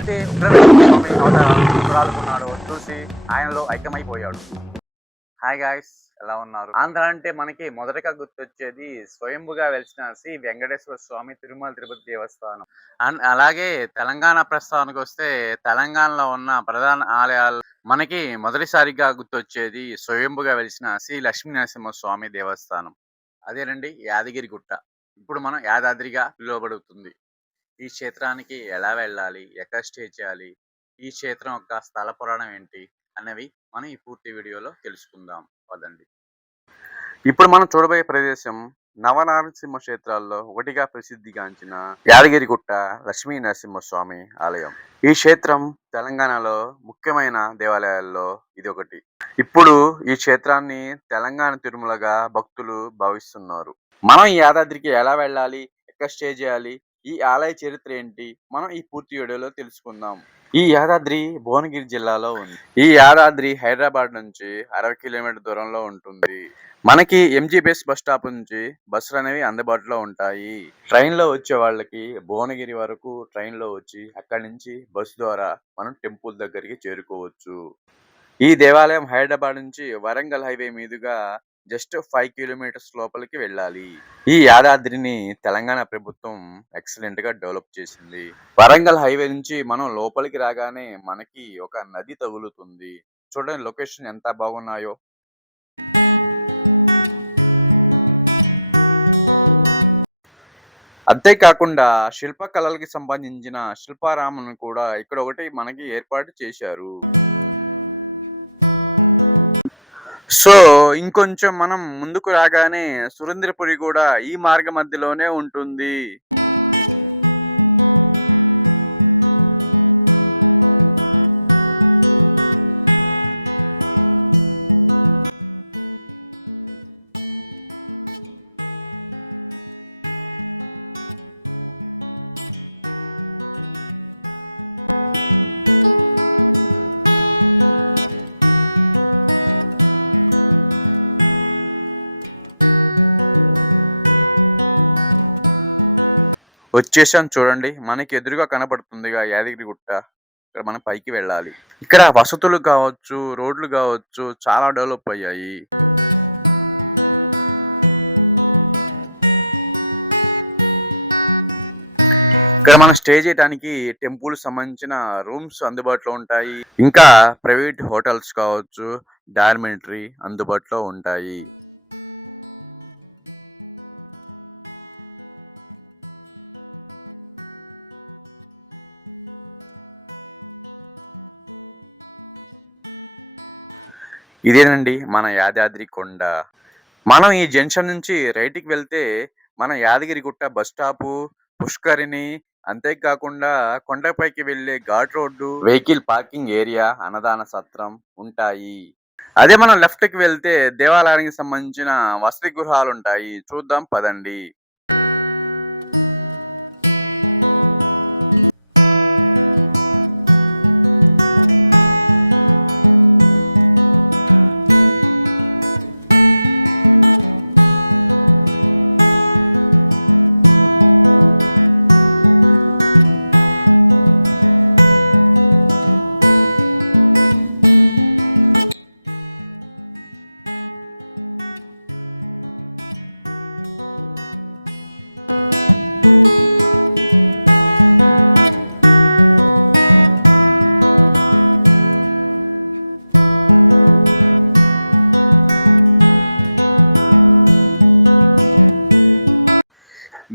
అయితే ఉగ్రనరసింహస్వామి అవతారాలు చూడాలనుకున్నాడో చూసి ఆయనలో ఐక్యమైపోయాడు. హాయ్ గాయ్స్, ఎలా ఉన్నారు? ఆంధ్ర అంటే మనకి మొదటగా గుర్తొచ్చేది స్వయంభుగా వెలిసిన శ్రీ వెంకటేశ్వర స్వామి తిరుమల తిరుపతి దేవస్థానం. అలాగే తెలంగాణ ప్రస్తావనకు వస్తే తెలంగాణలో ఉన్న ప్రధాన ఆలయాలు మనకి మొదటిసారిగా గుర్తొచ్చేది స్వయంభుగా వెలిసిన శ్రీ లక్ష్మీ నరసింహ స్వామి దేవస్థానం. అదేనండి యాదగిరి గుట్ట. ఇప్పుడు మనం యాదాద్రిగా పిలువబడుతుంది. ఈ క్షేత్రానికి ఎలా వెళ్ళాలి? ఎక్కడ స్టే చేయాలి? ఈ క్షేత్రం యొక్క స్థల పురాణం ఏంటి? అనేవి మనం ఈ పూర్తి వీడియోలో తెలుసుకుందాం. పదండి. ఇప్పుడు మనం చూడబోయే ప్రదేశం నవనారసింహ క్షేత్రాల్లో ఒకటిగా ప్రసిద్ధిగాంచిన యాదగిరిగుట్ట లక్ష్మీ నరసింహస్వామి ఆలయం. ఈ క్షేత్రం తెలంగాణలో ముఖ్యమైన దేవాలయాల్లో ఇది ఒకటి. ఇప్పుడు ఈ క్షేత్రాన్ని తెలంగాణ తిరుమలగా భక్తులు భావిస్తున్నారు. మనం ఈ యాదాద్రికి ఎలా వెళ్ళాలి? ఎక్కడ స్టే చేయాలి? ఈ ఆలయ చరిత్ర ఏంటి? మనం ఈ పూర్తి వీడియోలో తెలుసుకుందాం. ఈ యాదాద్రి భువనగిరి జిల్లాలో ఉంది. ఈ యాదాద్రి హైదరాబాద్ నుంచి 60 కిలోమీటర్ దూరంలో ఉంటుంది. మనకి ఎంజీబీఎస్ బస్ స్టాప్ నుంచి బస్సులు అనేవి అందుబాటులో ఉంటాయి. ట్రైన్ లో వచ్చే వాళ్ళకి భువనగిరి వరకు ట్రైన్ లో వచ్చి అక్కడి నుంచి బస్సు ద్వారా మనం టెంపుల్ దగ్గరికి చేరుకోవచ్చు. ఈ దేవాలయం హైదరాబాద్ నుంచి వరంగల్ హైవే మీదుగా జస్ట్ 5 కిలోమీటర్స్ లోపలికి వెళ్ళాలి. ఈ యాదాద్రిని తెలంగాణ ప్రభుత్వం ఎక్సలెంట్ గా డెవలప్ చేసింది. వరంగల్ హైవే నుంచి మనం లోపలికి రాగానే మనకి ఒక నది తగులుతుంది. చూడండి లొకేషన్ ఎంత బాగున్నాయో. అంతేకాకుండా శిల్పకళలకి సంబంధించిన శిల్పారామం కూడా ఇక్కడ ఒకటి మనకి ఏర్పాటు చేశారు. సో ఇంకొంచెం మనం ముందుకు రాగానే సురేంద్రపురి కూడా ఈ మార్గ మధ్యలోనే ఉంటుంది. వచ్చేసాం చూడండి. మనకి ఎదురుగా కనపడుతుందిగా యాదగిరి గుట్ట. ఇక్కడ మనం పైకి వెళ్ళాలి. ఇక్కడ వసతులు కావచ్చు, రోడ్లు కావచ్చు చాలా డెవలప్ అయ్యాయి. ఇక్కడ మనం స్టే చేయడానికి టెంపుల్ సంబంధించిన రూమ్స్ అందుబాటులో ఉంటాయి. ఇంకా ప్రైవేట్ హోటల్స్ కావచ్చు, డార్మెంటరీ అందుబాటులో ఉంటాయి. ఇదేనండి మన యాదాద్రి కొండ. మనం ఈ జంక్షన్ నుంచి రైట్‌కి వెళ్తే మన యాదగిరిగుట్ట బస్ స్టాపు, పుష్కరిణి, అంతేకాకుండా కొండపైకి వెళ్ళే ghat road, vehicle parking area, అన్నదాన సత్రం ఉంటాయి. అదే మనం లెఫ్ట్‌కి వెళ్తే దేవాలయానికి సంబంధించిన వసతి గృహాలుంటాయి. చూద్దాం పదండి.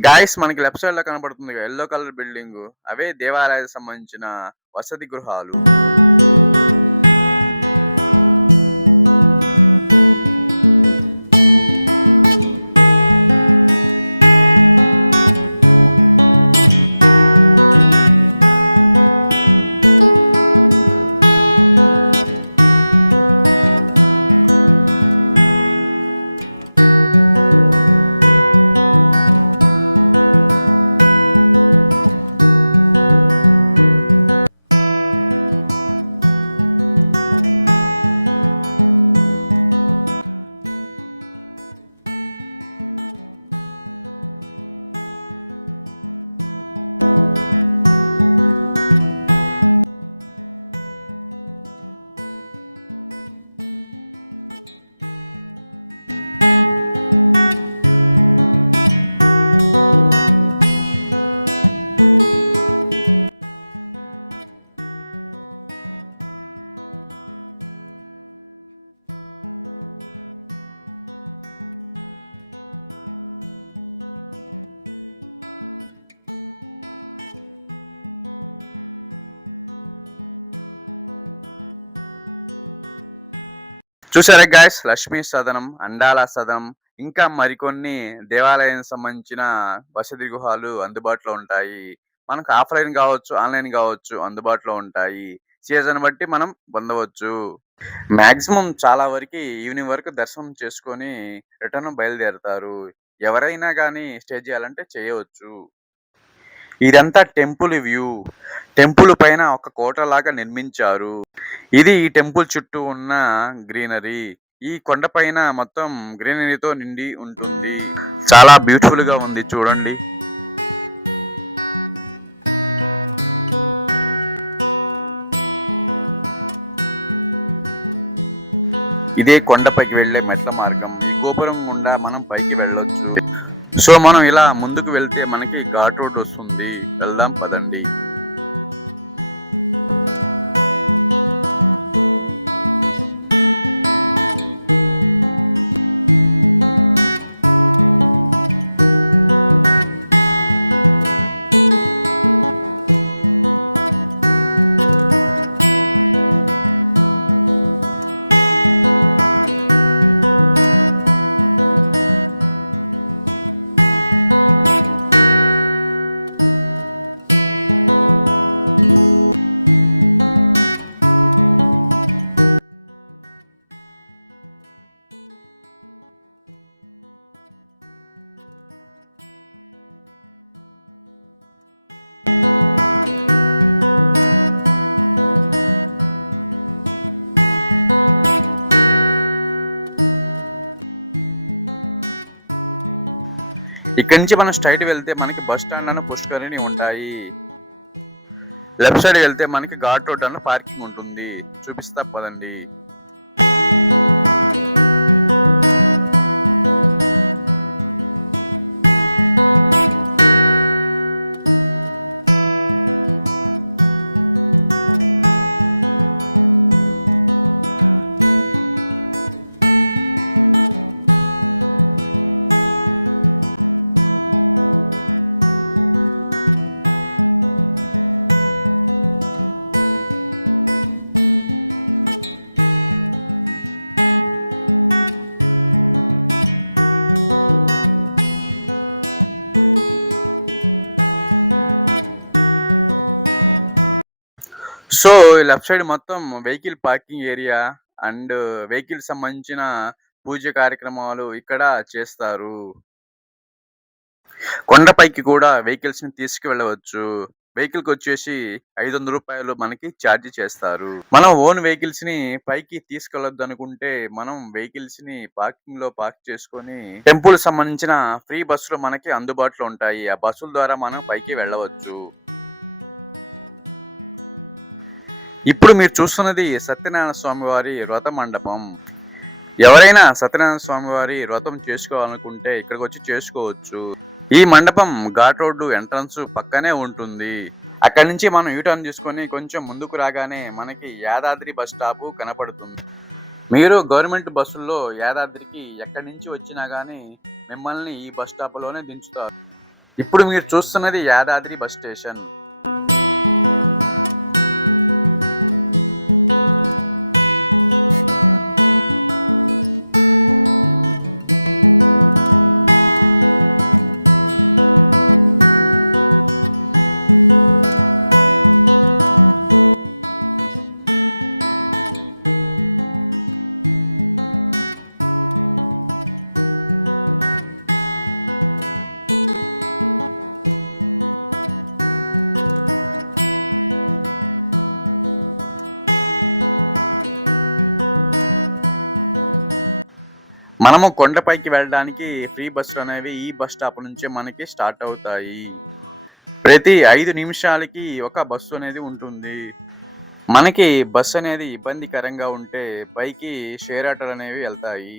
గాయ్స్ మనకి లెఫ్ట్ సైడ్ లో కనబడుతుంది ఎల్లో కలర్ బిల్డింగ్, అవే దేవాలయానికి సంబంధించిన వసతి గృహాలు. చూసారా గాయ్స్, లక్ష్మీ సదనం, అండాల సదనం, ఇంకా మరికొన్ని దేవాలయానికి సంబంధించిన వసతి గృహాలు అందుబాటులో ఉంటాయి. మనకు ఆఫ్‌లైన్ గావచ్చు, ఆన్‌లైన్ గావచ్చు అందుబాటులో ఉంటాయి. సీజన్ బట్టి మనం పొందవచ్చు. మాక్సిమం చాలా వరకి ఈవినింగ్ వరకు దర్శనం చేసుకొని రిటర్న్ బయలుదేరతారు. ఎవరైనా గానీ స్టే చేయాలంటే చేయవచ్చు. ఇదంతా టెంపుల్ వ్యూ. టెంపుల్ పైన ఒక కోటలాగా నిర్మించారు. ఇది ఈ టెంపుల్ చుట్టూ ఉన్న గ్రీనరీ. ఈ కొండపైన మొత్తం గ్రీనరీతో నిండి ఉంటుంది. చాలా బ్యూటిఫుల్ గా ఉంది చూడండి. ఇదే కొండపైకి వెళ్లే మెట్ల మార్గం. ఈ గోపురం గుండా మనం పైకి వెళ్ళొచ్చు. సో మనం ఇలా ముందుకు వెళ్తే మనకి ఘాట్ రోడ్ వస్తుంది. వెళ్దాం పదండి. ఇక్కడి నుంచి మనం స్ట్రైట్ వెళ్తే మనకి బస్ స్టాండ్ అన్న పుష్కరిణి ఉంటాయి. లెఫ్ట్ సైడ్ వెళ్తే మనకి ఘాట్ రోడ్ అన్న పార్కింగ్ ఉంటుంది. చూపిస్తా పదండి. సో లెఫ్ట్ సైడ్ మొత్తం vehicle parking area and vehicle సంబంధించిన పూజ కార్యక్రమాలు ఇక్కడ చేస్తారు. కొండపైకి కూడా వెహికల్స్ ని తీసుకువెళ్ళవచ్చు. వెహికల్ కి వచ్చేసి రూ. 500 మనకి ఛార్జ్ చేస్తారు. మనం ఓన్ వెహికల్స్ ని పైకి తీసుకెళ్ళొద్దు అనుకుంటే మనం వెహికల్స్ ని పార్కింగ్ లో పార్క్ చేసుకొని టెంపుల్ సంబంధించిన ఫ్రీ బస్సులు మనకి అందుబాటులో ఉంటాయి. ఆ బస్సుల ద్వారా మనం పైకి వెళ్ళవచ్చు. ఇప్పుడు మీరు చూస్తున్నది సత్యనారాయణ స్వామి వారి వ్రత మండపం. ఎవరైనా సత్యనారాయణ స్వామి వారి వ్రతం చేసుకోవాలనుకుంటే ఇక్కడికి వచ్చి చేసుకోవచ్చు. ఈ మండపం ఘాట్ రోడ్డు ఎంట్రన్స్ పక్కనే ఉంటుంది. అక్కడి నుంచి మనం యూటర్న్ తీసుకొని కొంచెం ముందుకు రాగానే మనకి యాదాద్రి బస్ స్టాప్ కనపడుతుంది. మీరు గవర్నమెంట్ బస్సుల్లో యాదాద్రికి ఎక్కడి నుంచి వచ్చినా గానీ మిమ్మల్ని ఈ బస్ స్టాప్ లోనే దించుతారు. ఇప్పుడు మీరు చూస్తున్నది యాదాద్రి బస్ స్టేషన్. మనము కొండపైకి వెళ్ళడానికి ఫ్రీ బస్సులు అనేవి ఈ బస్ స్టాప్ నుంచే మనకి స్టార్ట్ అవుతాయి. ప్రతి 5 నిమిషాలకి ఒక బస్సు అనేది ఉంటుంది. మనకి బస్సు అనేది ఇబ్బందికరంగా ఉంటే పైకి షేర్ ఆటోలు అనేవి వెళ్తాయి.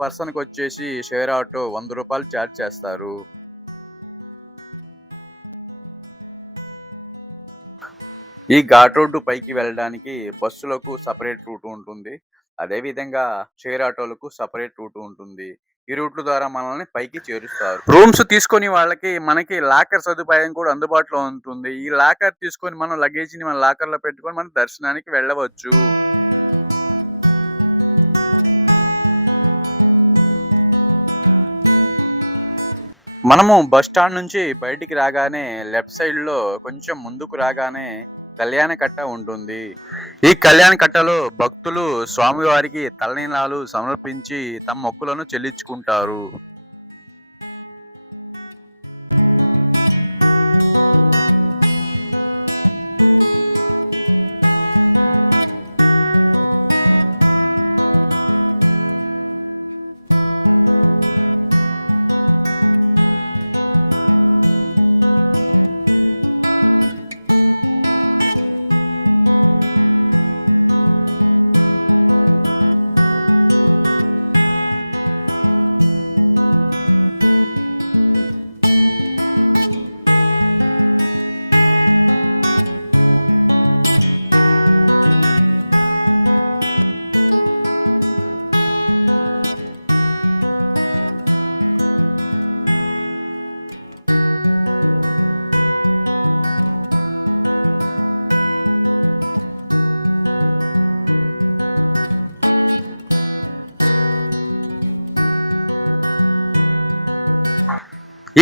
పర్సన్కి వచ్చేసి షేర్ ఆటో రూ. 100 ఛార్జ్ చేస్తారు. ఈ ఘాట్ రోడ్డు పైకి వెళ్ళడానికి బస్సులకు సపరేట్ రూట్ ఉంటుంది. అదే విధంగా షేర్ ఆటోలకు సపరేట్ రూట్ ఉంటుంది. ఈ రూట్ల ద్వారా మనల్ని పైకి చేరుస్తారు. రూమ్స్ తీసుకొని వాళ్ళకి మనకి లాకర్ సదుపాయం కూడా అందుబాటులో ఉంటుంది. ఈ లాకర్ తీసుకొని మనం లగేజ్ ని మన లాకర్ లో పెట్టుకొని మనం దర్శనానికి వెళ్ళవచ్చు. మనము బస్ స్టాండ్ నుంచి బయటికి రాగానే లెఫ్ట్ సైడ్ లో కొంచెం ముందుకు రాగానే కళ్యాణ కట్ట ఉంటుంది. ఈ కళ్యాణ కట్టలో భక్తులు స్వామివారికి తలనీలాలు సమర్పించి తమ మొక్కులను చెల్లించుకుంటారు.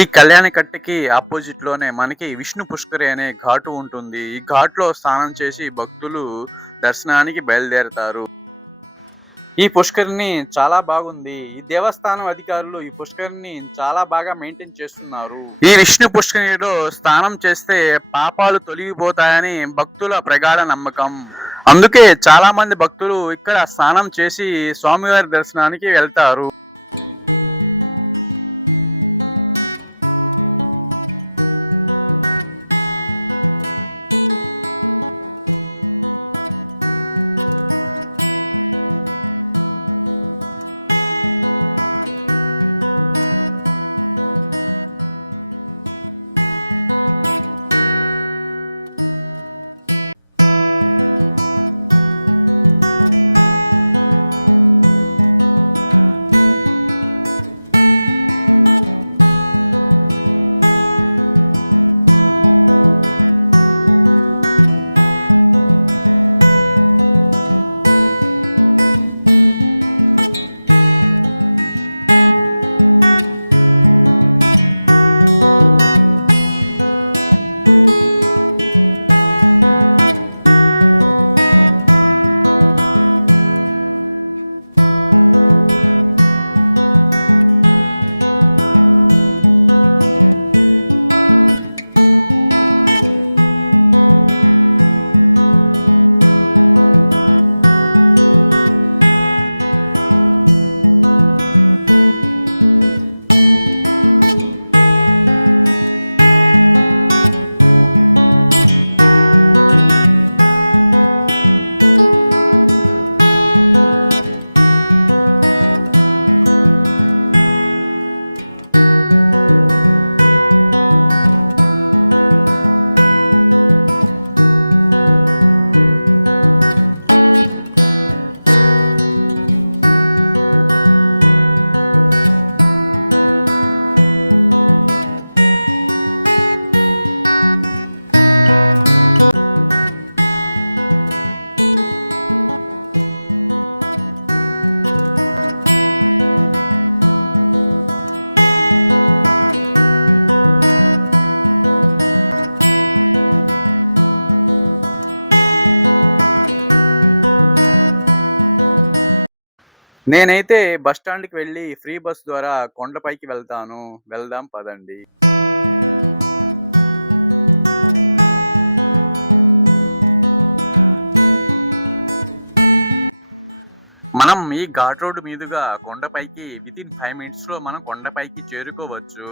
ఈ కళ్యాణ కట్టకి ఆపోజిట్ లోనే మనకి విష్ణు పుష్కరి అనే ఘాటు ఉంటుంది. ఈ ఘాట్లో స్నానం చేసి భక్తులు దర్శనానికి బయలుదేరతారు. ఈ పుష్కరిణి చాలా బాగుంది. ఈ దేవస్థానం అధికారులు ఈ పుష్కరిణి చాలా బాగా మెయింటైన్ చేస్తున్నారు. ఈ విష్ణు పుష్కరిణిలో స్నానం చేస్తే పాపాలు తొలగిపోతాయని భక్తుల ప్రగాఢ నమ్మకం. అందుకే చాలా మంది భక్తులు ఇక్కడ స్నానం చేసి స్వామివారి దర్శనానికి వెళ్తారు. నేనైతే బస్ స్టాండ్‌కి వెళ్ళి ఫ్రీ బస్ ద్వారా కొండపైకి వెళ్తాను. వెళ్దాం పదండి. మనం ఈ ఘాట్ రోడ్ మీదుగా కొండపైకి వితిన్ 5 మినిట్స్‌లో మనం కొండపైకి చేరుకోవచ్చు.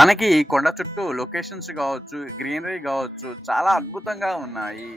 మనకి ఈ కొండ చుట్టూ లొకేషన్స్ కావచ్చు, గ్రీనరీ కావచ్చు చాలా అద్భుతంగా ఉన్నాయి.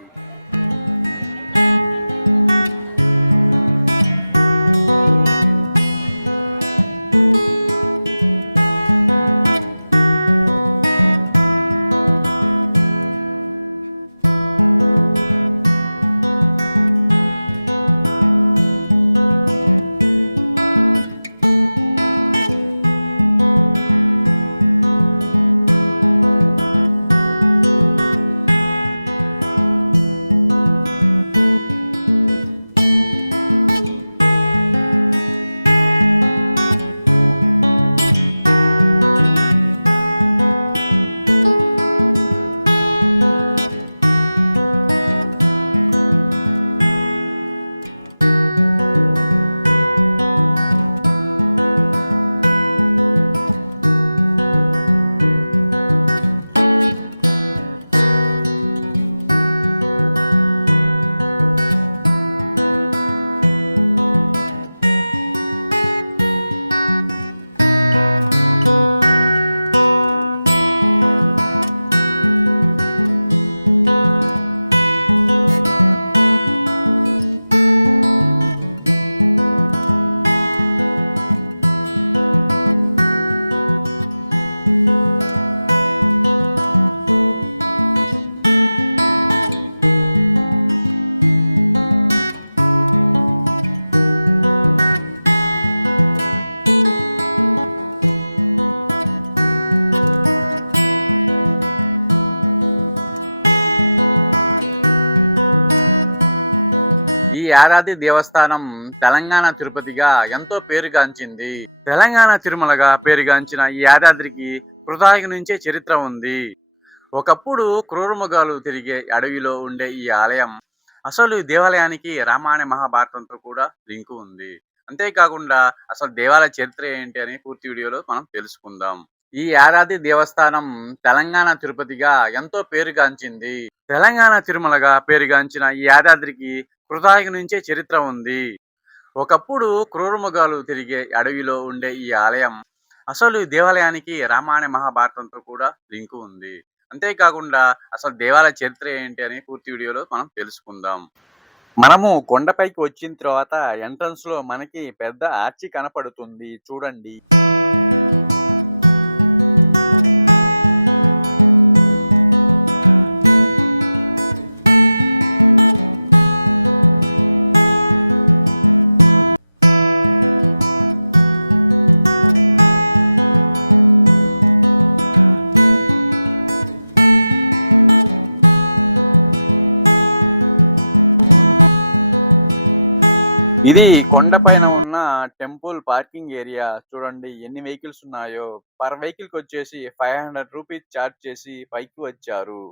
యాదాద్రి దేవస్థానం తెలంగాణ తిరుపతిగా ఎంతో పేరుగాంచింది. తెలంగాణ తిరుమలగా పేరుగాంచిన ఈ యాదాద్రికి కృతాయుగ నుంచే చరిత్ర ఉంది. ఒకప్పుడు క్రూరమృగాలు తిరిగే అడవిలో ఉండే ఈ ఆలయం అసలు ఈ దేవాలయానికి రామాయణ మహాభారతంతో కూడా లింకు ఉంది. అంతేకాకుండా అసలు దేవాలయ చరిత్ర ఏంటి అని పూర్తి వీడియోలో మనం తెలుసుకుందాం. ఈ యాదాద్రి దేవస్థానం తెలంగాణ తిరుపతిగా ఎంతో పేరుగాంచింది. తెలంగాణ తిరుమలగా పేరుగాంచిన ఈ యాదాద్రికి కృతాయుగ నుంచే చరిత్ర ఉంది. ఒకప్పుడు క్రూరమృగాలు తిరిగే అడవిలో ఉండే ఈ ఆలయం అసలు ఈ దేవాలయానికి రామాయణ మహాభారతంతో కూడా లింకు ఉంది. అంతేకాకుండా అసలు దేవాలయ చరిత్ర ఏంటి అని పూర్తి వీడియోలో మనం తెలుసుకుందాం. మనము కొండపైకి వచ్చిన తర్వాత ఎంట్రన్స్ లో మనకి పెద్ద ఆర్చి కనపడుతుంది చూడండి. ఇది కొండపైన ఉన్న టెంపుల్ పార్కింగ్ ఏరియా. చూడండి ఎన్ని వెహికల్స్ ఉన్నాయో. పర్ వెహికల్ కి వచ్చేసి 500 రూపీస్ చార్జ్ చేసి పైకి వచ్చారు.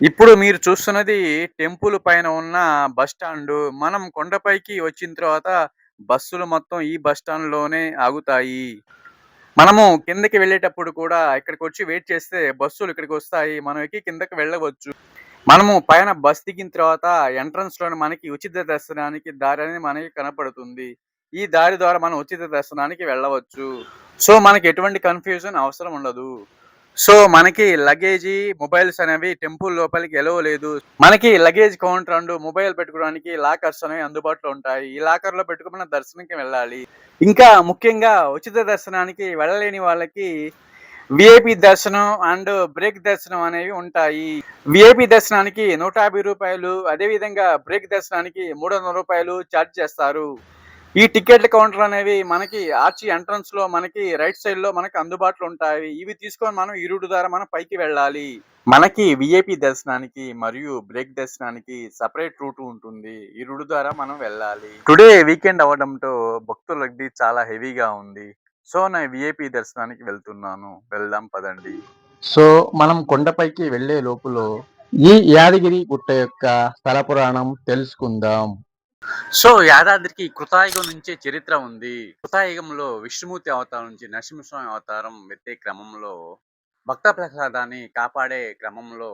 ఇప్పుడు మీరు చూస్తున్నది టెంపుల్ పైన ఉన్న బస్ స్టాండ్. మనం కొండపైకి వచ్చిన తర్వాత బస్సులు మొత్తం ఈ బస్ స్టాండ్ లోనే ఆగుతాయి. మనము కిందకి వెళ్ళేటప్పుడు కూడా ఇక్కడికి వచ్చి వెయిట్ చేస్తే బస్సులు ఇక్కడికి వస్తాయి. మనం ఎక్కి కిందకి వెళ్ళవచ్చు. మనము పైన బస్ దిగిన తర్వాత ఎంట్రన్స్ లోనే మనకి ఉచిత దర్శనానికి దారి అనేది మనకి కనపడుతుంది. ఈ దారి ద్వారా మనం ఉచిత దర్శనానికి వెళ్ళవచ్చు. సో మనకి ఎటువంటి కన్ఫ్యూజన్ అవసరం ఉండదు. సో మనకి లగేజీ, మొబైల్స్ అనేవి టెంపుల్ లోపలికి ఎలవ్ లేదు. మనకి లగేజ్ కౌంటర్ అండ్ మొబైల్ పెట్టుకోవడానికి లాకర్స్ అనేవి అందుబాటులో ఉంటాయి. ఈ లాకర్ లో పెట్టుకుని మనం దర్శనంకి వెళ్ళాలి. ఇంకా ముఖ్యంగా ఉచిత దర్శనానికి వెళ్ళలేని వాళ్ళకి విఐపి దర్శనం అండ్ బ్రేక్ దర్శనం అనేవి ఉంటాయి. విఐపి దర్శనానికి 150 రూపాయలు, అదే విధంగా బ్రేక్ దర్శనానికి 300 రూపాయలు ఛార్జ్ చేస్తారు. ఈ టికెట్ల కౌంటర్ అనేవి మనకి ఆర్చి ఎంట్రన్స్ లో మనకి రైట్ సైడ్ లో మనకి అందుబాటులో ఉంటాయి. ఇవి తీసుకొని మనం ఈ రూట్ ద్వారా మనం పైకి వెళ్ళాలి. మనకి విఐపి దర్శనానికి మరియు బ్రేక్ దర్శనానికి సపరేట్ రూట్ ఉంటుంది. ఈ రూట్ ద్వారా మనం వెళ్ళాలి. టుడే వీకెండ్ అవడంతో భక్తుల రద్దీ చాలా హెవీగా ఉంది. సో నేను విఐపి దర్శనానికి వెళ్తున్నాను. వెళ్దాం పదండి. సో మనం కొండపైకి వెళ్లే లోపులో ఈ యాదగిరి గుట్ట యొక్క స్థల పురాణం తెలుసుకుందాం. సో యాదాద్రికి కృతాయుగం నుంచే చరిత్ర ఉంది. కృతాయుగంలో విష్ణుమూర్తి అవతారం నుంచి నరసింహస్వామి అవతారం ఎత్తే క్రమంలో భక్త ప్రసాదాన్ని కాపాడే క్రమంలో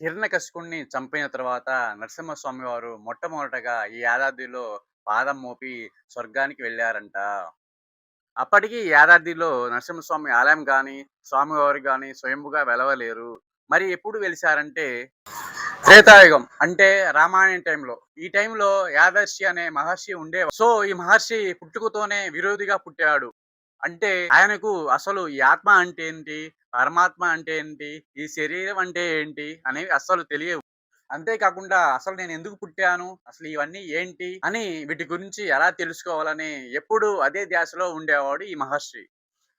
హిరణ్యకశిపుణ్ణి చంపిన తర్వాత నరసింహస్వామి వారు మొట్టమొదటగా ఈ యాదాద్రిలో పాదం మోపి స్వర్గానికి వెళ్ళారంట. అప్పటికి యాదాద్రిలో నరసింహస్వామి ఆలయం గాని, స్వామివారు గాని స్వయంభుగా వెలవలేరు. మరి ఎప్పుడు వెలిసారంటే త్రేతాయుగం అంటే రామాయణం టైంలో. ఈ టైంలో యాదర్శి అనే మహర్షి ఉండేవారు. సో ఈ మహర్షి పుట్టుకతోనే విరోధిగా పుట్టాడు. అంటే ఆయనకు అసలు ఈ ఆత్మ అంటే ఏంటి, పరమాత్మ అంటే ఏంటి, ఈ శరీరం అంటే ఏంటి అనేవి అస్సలు తెలియవు. అంతేకాకుండా అసలు నేను ఎందుకు పుట్టాను, అసలు ఇవన్నీ ఏంటి అని వీటి గురించి ఎలా తెలుసుకోవాలని ఎప్పుడు అదే ధ్యాసలో ఉండేవాడు ఈ మహర్షి.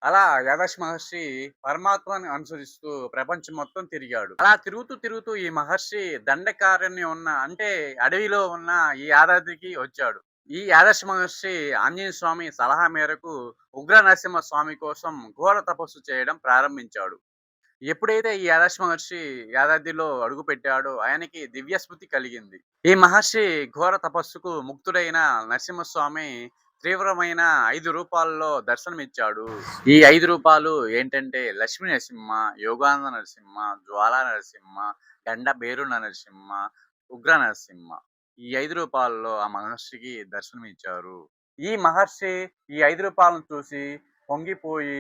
అలా యాదశ మహర్షి పరమాత్మని అనుసరిస్తూ ప్రపంచం మొత్తం తిరిగాడు. అలా తిరుగుతూ తిరుగుతూ ఈ మహర్షి దండకారణ్యం ఉన్న అంటే అడవిలో ఉన్న ఈ యాదాద్రికి వచ్చాడు. ఈ యాదశ మహర్షి ఆంజనేయ స్వామి సలహా మేరకు ఉగ్ర నరసింహ స్వామి కోసం ఘోర తపస్సు చేయడం ప్రారంభించాడు. ఎప్పుడైతే ఈ యాదశ మహర్షి యాదాద్రిలో అడుగు పెట్టాడో ఆయనకి దివ్య స్మృతి కలిగింది. ఈ మహర్షి ఘోర తపస్సుకు ముక్తుడైన నరసింహస్వామి తీవ్రమైన 5 రూపాల్లో దర్శనమిచ్చాడు. ఈ 5 రూపాలు ఏంటంటే లక్ష్మీ నరసింహ, యోగానంద నరసింహ, జ్వాలా నరసింహ, గండ బేరు నరసింహ, ఉగ్ర నరసింహ. ఈ 5 రూపాల్లో ఆ మహర్షికి దర్శనమిచ్చారు. ఈ మహర్షి ఈ 5 రూపాలను చూసి పొంగిపోయి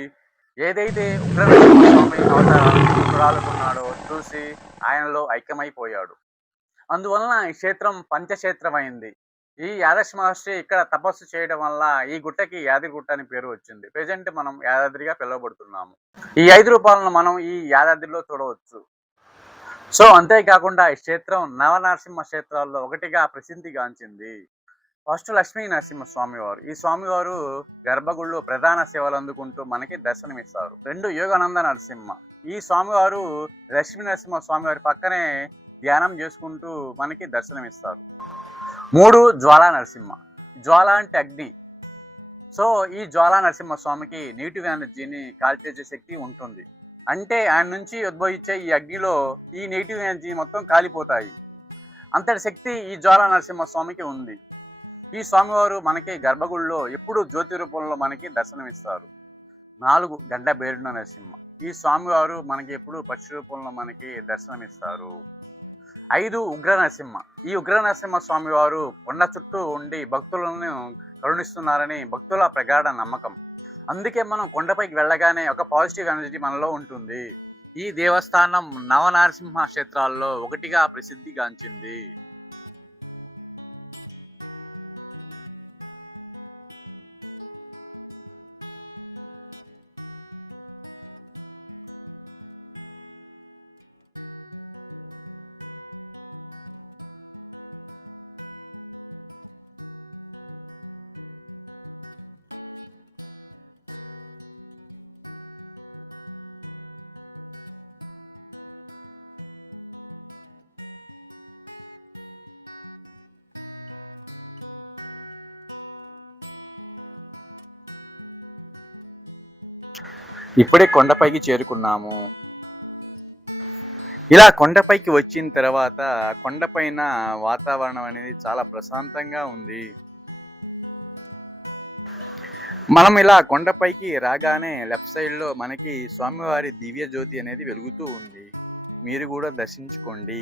ఏదైతే ఉగ్ర నరసింహస్వామి అవతారాలనుకున్నాడో చూసి ఆయనలో ఐక్యమైపోయాడు. అందువలన ఈ క్షేత్రం పంచక్షేత్రమైంది. ఈ యాదశ మహర్షి ఇక్కడ తపస్సు చేయడం వల్ల ఈ గుట్టకి యాదగిరిగుట్ట అని పేరు వచ్చింది. ప్రెజెంట్ మనం యాదాద్రిగా పిలువబడుతున్నాము. ఈ 5 రూపాయలను మనం ఈ యాదాద్రిలో చూడవచ్చు. సో అంతేకాకుండా ఈ క్షేత్రం నవనరసింహ క్షేత్రాల్లో ఒకటిగా ప్రసిద్ధిగాంచింది. ఫస్ట్ లక్ష్మీ నరసింహస్వామి వారు. ఈ స్వామివారు గర్భగుడిలో ప్రధాన సేవలు అందుకుంటూ మనకి దర్శనమిస్తారు. 2 యోగానంద నరసింహ. ఈ స్వామివారు లక్ష్మీ నరసింహ స్వామివారి పక్కనే ధ్యానం చేసుకుంటూ మనకి దర్శనమిస్తారు. 3 జ్వాలా నరసింహ. జ్వాల అంటే అగ్ని. సో ఈ జ్వాలా నరసింహ స్వామికి నెగిటివ్ ఎనర్జీని కాల్చేసే శక్తి ఉంటుంది. అంటే ఆయన నుంచి ఉద్భవించే ఈ అగ్నిలో ఈ నెగిటివ్ ఎనర్జీ మొత్తం కాలిపోతాయి. అంతటి శక్తి ఈ జ్వాలా నరసింహ స్వామికి ఉంది. ఈ స్వామివారు మనకి గర్భగుడిలో ఎప్పుడు జ్యోతి రూపంలో మనకి దర్శనమిస్తారు. 4 గంట బేరున నరసింహ. ఈ స్వామివారు మనకి ఎప్పుడు పక్షి రూపంలో మనకి దర్శనమిస్తారు. 5 ఉగ్ర నరసింహ. ఈ ఉగ్ర నరసింహ స్వామివారు కొండ చుట్టూ ఉండి భక్తులను కరుణిస్తున్నారని భక్తుల ప్రగాఢ నమ్మకం. అందుకే మనం కొండపైకి వెళ్ళగానే ఒక పాజిటివ్ ఎనర్జీ మనలో ఉంటుంది. ఈ దేవస్థానం నవనరసింహ క్షేత్రాల్లో ఒకటిగా ప్రసిద్ధిగాంచింది. ఇప్పుడే కొండపైకి చేరుకున్నాము. ఇలా కొండపైకి వచ్చిన తర్వాత కొండపైన వాతావరణం అనేది చాలా ప్రశాంతంగా ఉంది. మనం ఇలా కొండపైకి రాగానే లెఫ్ట్ సైడ్ లో మనకి స్వామివారి దివ్య జ్యోతి అనేది వెలుగుతూ ఉంది. మీరు కూడా దర్శించుకోండి.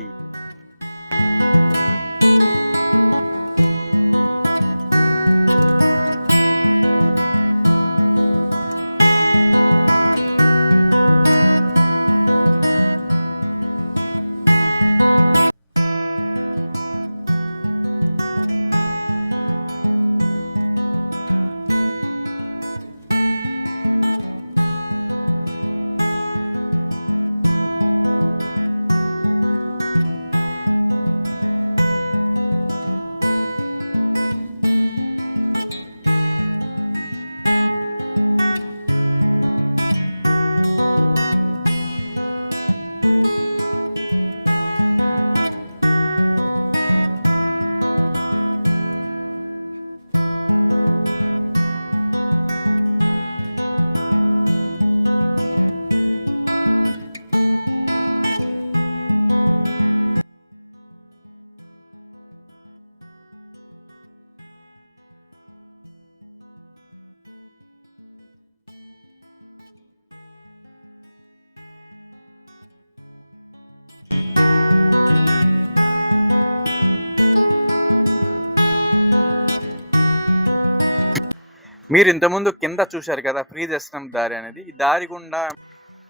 మీరు ఇంతకుముందు కింద చూశారు కదా ఫ్రీ దర్శనం దారి అనేది. ఈ దారి గుండా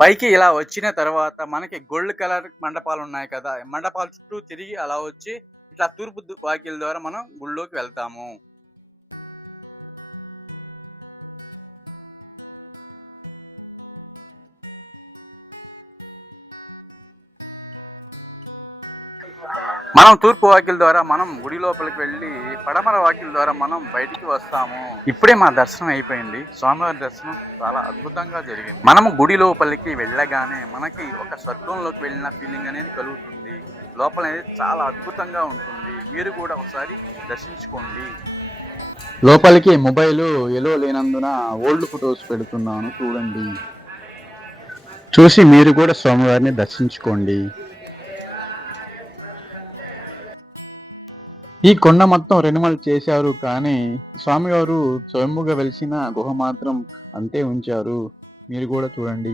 పైకి ఇలా వచ్చిన తర్వాత మనకి గోల్డ్ కలర్ మండపాలు ఉన్నాయి కదా, మండపాల చుట్టూ తిరిగి అలా వచ్చి ఇట్లా తూర్పు వాకిల ద్వారా మనం గుళ్ళోకి వెళ్తాము. మనం తూర్పు వాకిల ద్వారా మనం గుడి లోపలికి వెళ్ళి పడమర వాకిల ద్వారా మనం బయటికి వస్తాము. ఇప్పుడే మా దర్శనం అయిపోయింది. స్వామివారి దర్శనం చాలా అద్భుతంగా జరిగింది. మనము గుడి లోపలికి వెళ్ళగానే మనకి ఒక స్వర్గంలోకి వెళ్ళిన ఫీలింగ్ అనేది కలుగుతుంది. లోపల అనేది చాలా అద్భుతంగా ఉంటుంది. మీరు కూడా ఒకసారి దర్శించుకోండి. లోపలికి మొబైల్ ఎలో లేనందున ఓల్డ్ ఫొటోస్ పెడుతున్నాను, చూడండి. చూసి మీరు కూడా స్వామివారిని దర్శించుకోండి. ఈ కొండ మొత్తం రెనుమల్ చేశారు, కానీ స్వామివారు స్వయంభుగా వెలిసిన గుహ మాత్రం అంతే ఉంచారు. మీరు కూడా చూడండి.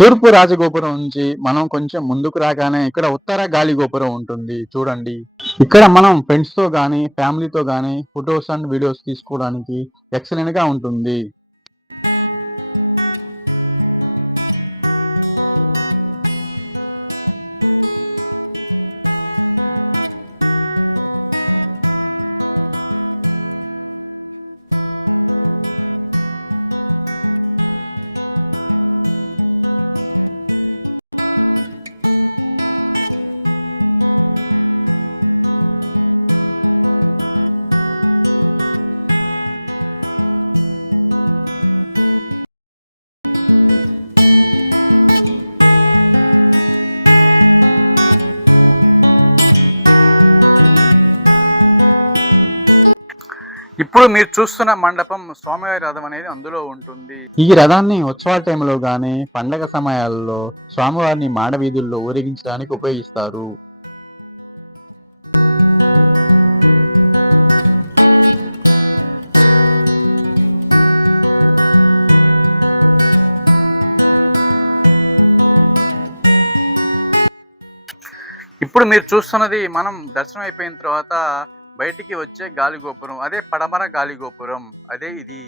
తూర్పు రాజగోపురం నుంచి మనం కొంచెం ముందుకు రాగానే ఇక్కడ ఉత్తర గాలి గోపురం ఉంటుంది, చూడండి. ఇక్కడ మనం ఫ్రెండ్స్ తో గానీ ఫ్యామిలీతో గానీ ఫొటోస్ అండ్ వీడియోస్ తీసుకోవడానికి ఎక్సలెంట్ గా ఉంటుంది. ఇప్పుడు మీరు చూస్తున్న మండపం స్వామివారి రథం అనేది అందులో ఉంటుంది. ఈ రథాన్ని ఉత్సవాల టైంలో గానీ, పండగ సమయాల్లో స్వామివారిని మాడవీధుల్లో ఊరేగించడానికి ఉపయోగిస్తారు. ఇప్పుడు మీరు చూస్తున్నది మనం దర్శనం అయిపోయిన తర్వాత బయటికి వచ్చే గాలి గోపురం. అదే పడమర గాలి గోపురం. అదే ఇది.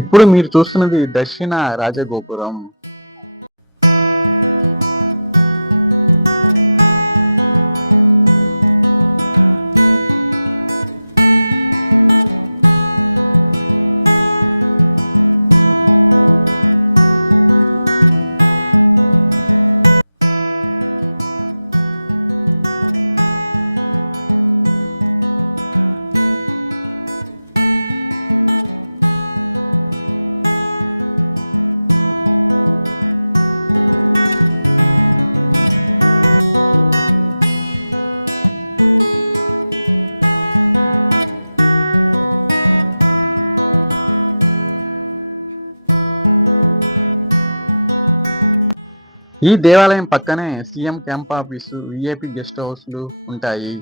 ఇప్పుడు మీరు చూస్తున్నది దక్షిణ రాజగోపురం. ఈ దేవాలయం పక్కనే CM camp office, VIP guest హౌస్లు ఉంటాయి.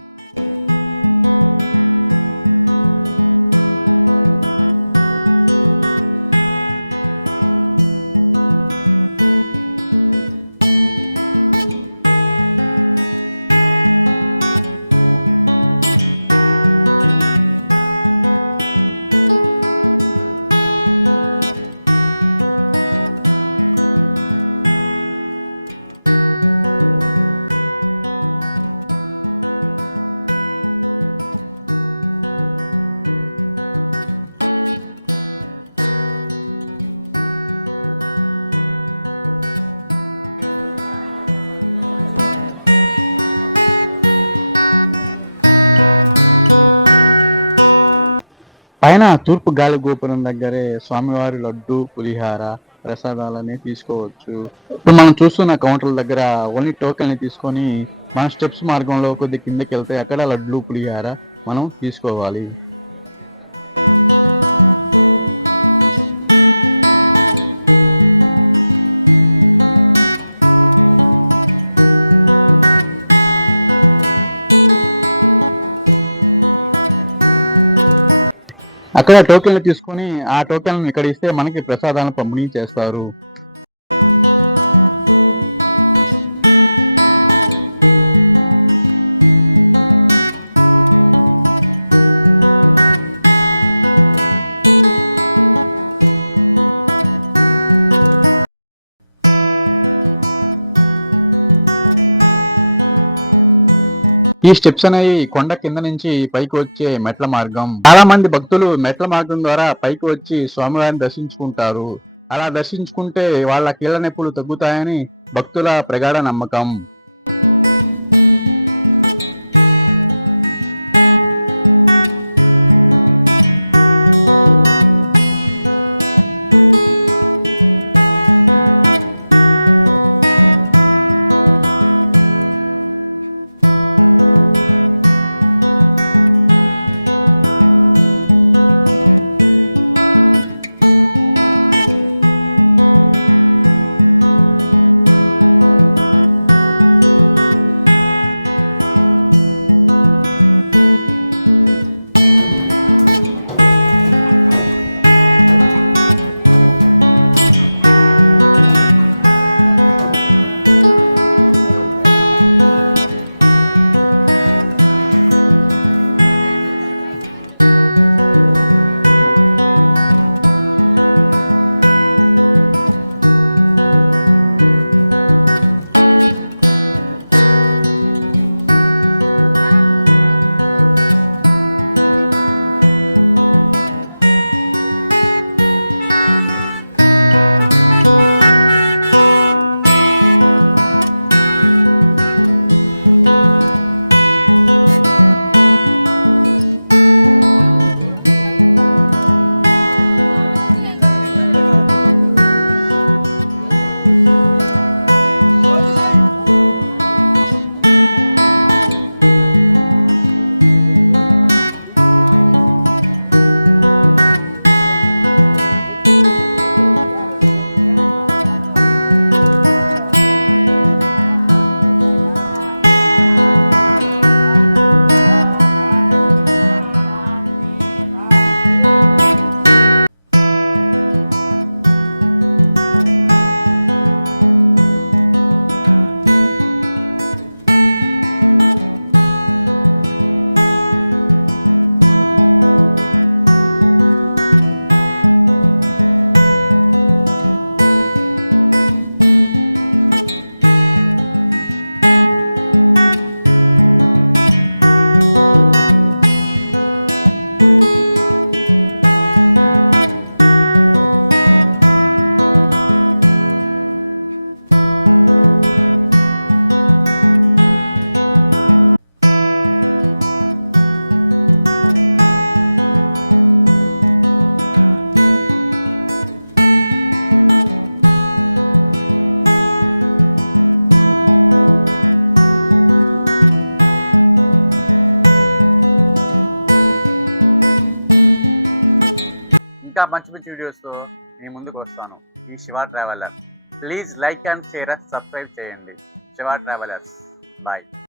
పైన తూర్పు గాలి గోపురం దగ్గరే స్వామివారి లడ్డు, పులిహార ప్రసాదాలని తీసుకోవచ్చు. ఇప్పుడు మనం చూస్తున్న కౌంటర్ల దగ్గర ఓన్లీ టోకెన్ ని తీసుకొని మన స్టెప్స్ మార్గంలో కొద్ది కిందకి వెళ్తే అక్కడ లడ్డు, పులిహార మనం తీసుకోవాలి. అక్కడ టోకెన్లు తీసుకొని ఆ టోకెన్ ఇక్కడ ఇస్తే మనకి ప్రసాదాలను పంపిణీ చేస్తారు. ఈ స్టెప్స్ అనేవి కొండ కింద నుంచి పైకి వచ్చే మెట్ల మార్గం. చాలా మంది భక్తులు మెట్ల మార్గం ద్వారా పైకి వచ్చి స్వామివారిని దర్శించుకుంటారు. అలా దర్శించుకుంటే వాళ్ళ కీళ్ళ నొప్పులు తగ్గుతాయని భక్తుల ప్రగాఢ నమ్మకం. మంచి మంచి వీడియోస్తో మీ ముందుకు వస్తాను. ఈ Shiva traveller. Please like and share, subscribe చేయండి. శివ ట్రావెలర్స్. బాయ్.